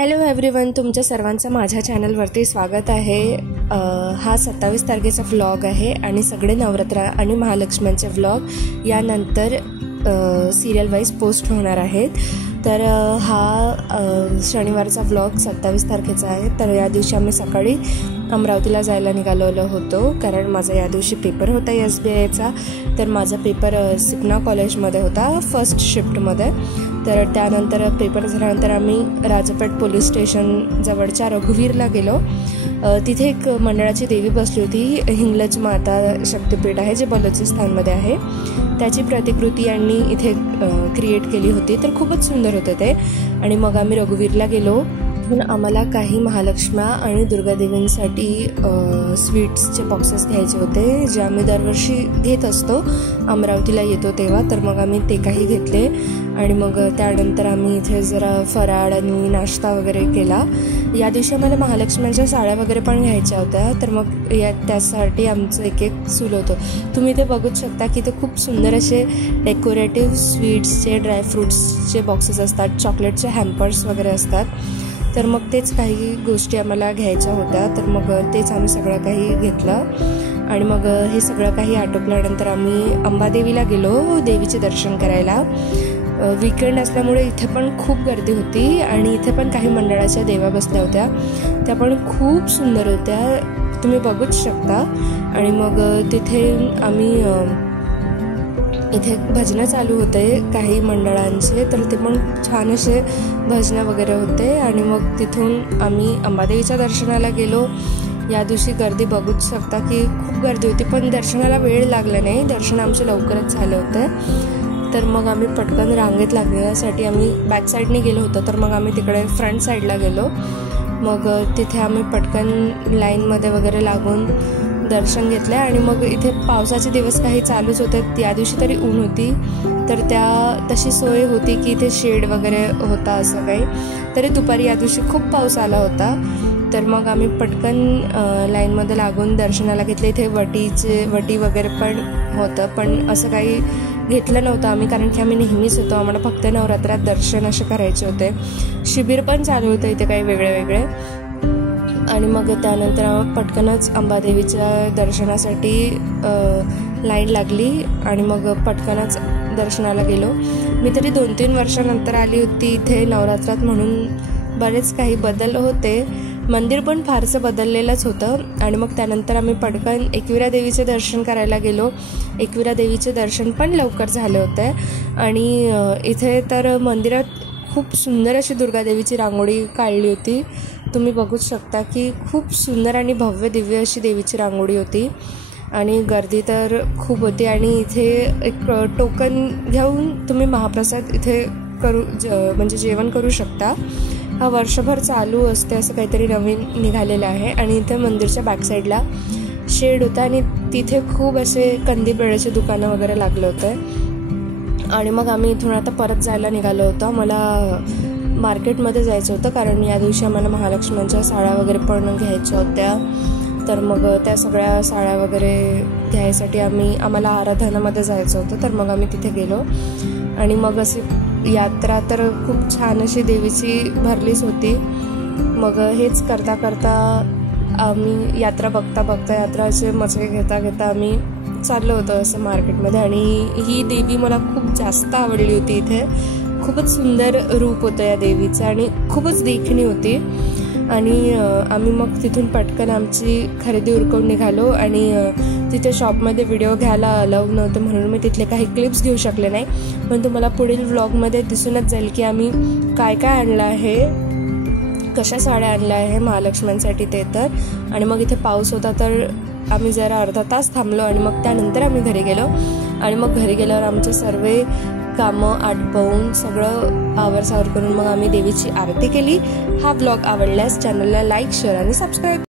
Hello everyone, तुमच्या सर्वांचं माझ्या चॅनलवरती स्वागत आहे। हा 27 तारखेचा व्लॉग आहे आणि सगळे नवरात्र आणि महालक्ष्म्यांचे व्लॉग यानंतर सिरियल वाईज पोस्ट होणार आहेत। तर हा शनिवारचा व्लॉग 27 तारखेचा आहे। तर या दिवशी आम्ही सकाळी अमरावतीला जायला निघालेलो होतो, कारण माझा या दिवशी पेपर होता SBIचा। तर माझा पेपर सिपना कॉलेजमध्ये होता फर्स्ट शिफ्टमध्ये। तर त्यानंतर पेपर झाल्यानंतर आम्ही राजापेठ पोलीस स्टेशन जवळच्या रघुवीरला गेलो। तिथे एक मंडळाची देवी बसली होती, हिंगलज माता शक्तिपीठ आहे जे बलुचिस्तानमध्ये आहे। त्याची प्रतिकृती यांनी इथे क्रिएट केली होती, तर खूपच सुंदर होतं ते। आणि मग आम्ही रघुवीरला गेलो। आम्हाला काही महालक्ष्म्या आणि दुर्गादेवींसाठी स्वीट्सचे बॉक्सेस घ्यायचे होते, जे आम्ही दरवर्षी घेत असतो अमरावतीला येतो तेव्हा। तर मग आम्ही ते काही घेतले आणि मग त्यानंतर आम्ही इथे जरा फराळ आणि नाश्ता वगैरे केला। या दिवशी आम्हाला महालक्ष्म्यांच्या साड्या वगैरे पण घ्यायच्या होत्या, तर मग त्यासाठी आमचं एक एक सुरू होतं। तुम्ही इथे बघूच शकता की ते खूप सुंदर असे डेकोरेटिव्ह स्वीट्सचे ड्रायफ्रूट्सचे बॉक्सेस असतात, चॉकलेटचे हॅम्पर्स वगैरे असतात। तर मग तेच काही गोष्टी आम्हाला घ्यायच्या होत्या, तर मग तेच आम्ही सगळं काही घेतलं। आणि मग हे सगळं काही आटोपल्यानंतर आम्ही अंबादेवीला गेलो देवीचे दर्शन करायला। वीकेंड असल्यामुळे इथे पण खूप गर्दी होती आणि इथे पण काही मंडळाच्या देवा बसल्या होत्या, त्या पण खूप सुंदर होत्या, तुम्ही बघूच शकता। आणि मग तिथे आम्ही इथे भजनं चालू होते काही मंडळांचे, तर ते पण छान असे भजनं वगैरे होते। आणि मग तिथून आम्ही अंबादेवीच्या दर्शनाला गेलो। या दिवशी गर्दी बघूच शकता की खूप गर्दी होती, पण दर्शनाला वेळ लागला नाही, दर्शन आमचे लवकरच झाले होते। तर मग आम्ही पटकन रांगेत लागण्यासाठी आम्ही बॅक साईडने गेलो होतो, तर मग आम्ही तिकडे फ्रंट साईडला गेलो। मग तिथे आम्ही पटकन लाईनमध्ये वगैरे लागून दर्शन घेतलं। आणि मग इथे पावसाचे दिवस काही चालूच होते, या दिवशी तरी ऊन होती, तर तशी सोय होती की इथे शेड वगैरे होता असं काही। तरी दुपारी या दिवशी खूप पाऊस आला होता, तर मग आम्ही पटकन लाईनमध्ये लागून दर्शनाला घेतले। इथे वटी वगैरे पण होतं, पण असं काही घेतलं नव्हतं आम्ही, कारण की आम्ही नेहमीच होतो, आम्हाला फक्त नवरात्रात दर्शन असे करायचे होते। शिबिर पण चालू होतं इथे काही वेगळे वेगळे। आणि मग त्यानंतर पटकनच अंबादेवीच्या दर्शनासाठी लाईन लागली आणि मग पटकनच दर्शनाला गेलो। मी तरी 2-3 वर्षानंतर आली होती इथे नवरात्रात, म्हणून बरेच काही बदल होते, मंदिर पण फारसं बदललेलंच होतं। आणि मग त्यानंतर आम्ही पटकन एकविरा देवीचे दर्शन करायला गेलो। एकविरा देवीचे दर्शन पण लवकर झाले होते। आणि इथे तर मंदिरात खूप सुंदर अशी दुर्गादेवीची रांगोळी काढली होती, तुम्ही बघूच शकता की खूप सुंदर आणि भव्य दिव्य अशी देवीची रांगोळी होती। आणि गर्दी तर खूप होती। आणि इथे एक टोकन घेऊन तुम्ही महाप्रसाद इथे म्हणजे जेवण करू शकता। हा वर्षभर चालू असते, असं काहीतरी नवीन निघालेलं आहे। आणि इथे मंदिरच्या बॅक साईडला शेड होता आणि तिथे खूप असे कंदी पेढ्याचे दुकानं वगैरे लागले होते। आणि मग आम्ही इथून आता परत जायला निघालो होतो, मला मार्केटमध्ये जायचं होतं, कारण या दिवशी आम्हाला महालक्ष्म्यांच्या साड्या वगैरे पण घ्यायच्या होत्या। तर मग त्या सगळ्या साड्या वगैरे घ्यायसाठी आम्हाला आराधनामध्ये जायचं होतं, तर मग आम्ही तिथे गेलो। आणि मग अशी यात्रा तर खूप छान अशी देवीची भरलीच होती। मग हेच करता करता आम्ही यात्रा बघता यात्राचे मजे घेता आम्ही चाललो होतो असं मार्केटमध्ये। आणि ही देवी मला खूप जास्त आवडली होती, इथे खूपच सुंदर रूप होतं या देवीचं आणि खूपच देखणी होती। आणि आम्ही मग तिथून पटकन आमची खरेदी उरकवून निघालो। आणि तिथे शॉपमध्ये व्हिडिओ घ्यायला अलाउड नव्हतं, म्हणून मी तिथले काही क्लिप्स घेऊ शकले नाही, पण तुम्हाला पुढील व्लॉगमध्ये दिसूनच जाईल की आम्ही काय काय आणलं आहे, कशा साड्या आणल्या आहे महालक्ष्म्यांसाठी ते तर। आणि मग इथे पाऊस होता, तर आम्ही जरा अर्धा तास थांबलो आणि मग त्यानंतर आम्ही घरी गेलो। आणि मग घरी गेल्यावर आमचे सर्व कामं आटपवून सगळं आवरसावर करून मग आम्ही देवीची आरती केली। हा ब्लॉग आवडल्यास चॅनलला लाईक, शेअर आणि सबस्क्राईब